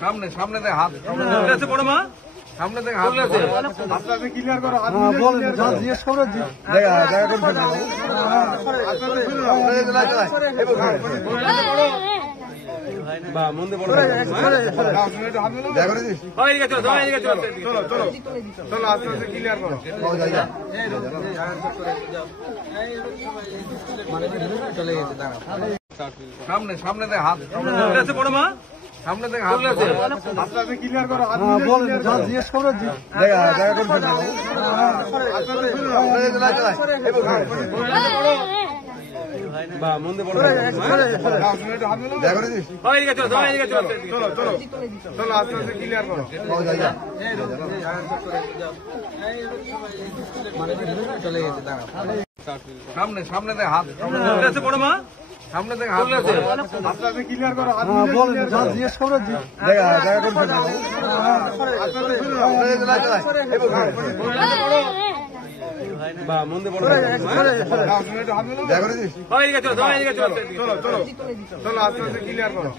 সামনে সামনে দেখ হাত আছে বড় মা সামনে দেখ হাত আপনাকে ক্লিয়ার করো বলেন যা জিজ্ঞেস করো দেখা দেখা করছেন বা মন্দে বড় দেখা করে দিস হয়ে গেছে হয়ে গেছে চলো চলো চলো আপনাকে ক্লিয়ার করো সামনে সামনে দেখ হাত আছে বড় মা সামনে দেখ হাত আপনাকে ক্লিয়ার করো বলেন যা জিজ্ঞেস করো দেখা দেখা করছেন বা মন্দে বড় দেখা করে দিস হয়ে গেছে হয়ে গেছে চলো চলো চলো আপনাকে ক্লিয়ার করো সামনে সামনে দেখ হাত আছে বড় মা সামনে দেখ হাত আপনাকে ক্লিয়ার করো বলেন যা জিজ্ঞেস করো দেখা দেখা করছেন বা মন্দে বড় দেখা করে দিস হয়ে গেছে হয়ে গেছে চলো চলো চলো আপনাকে ক্লিয়ার করো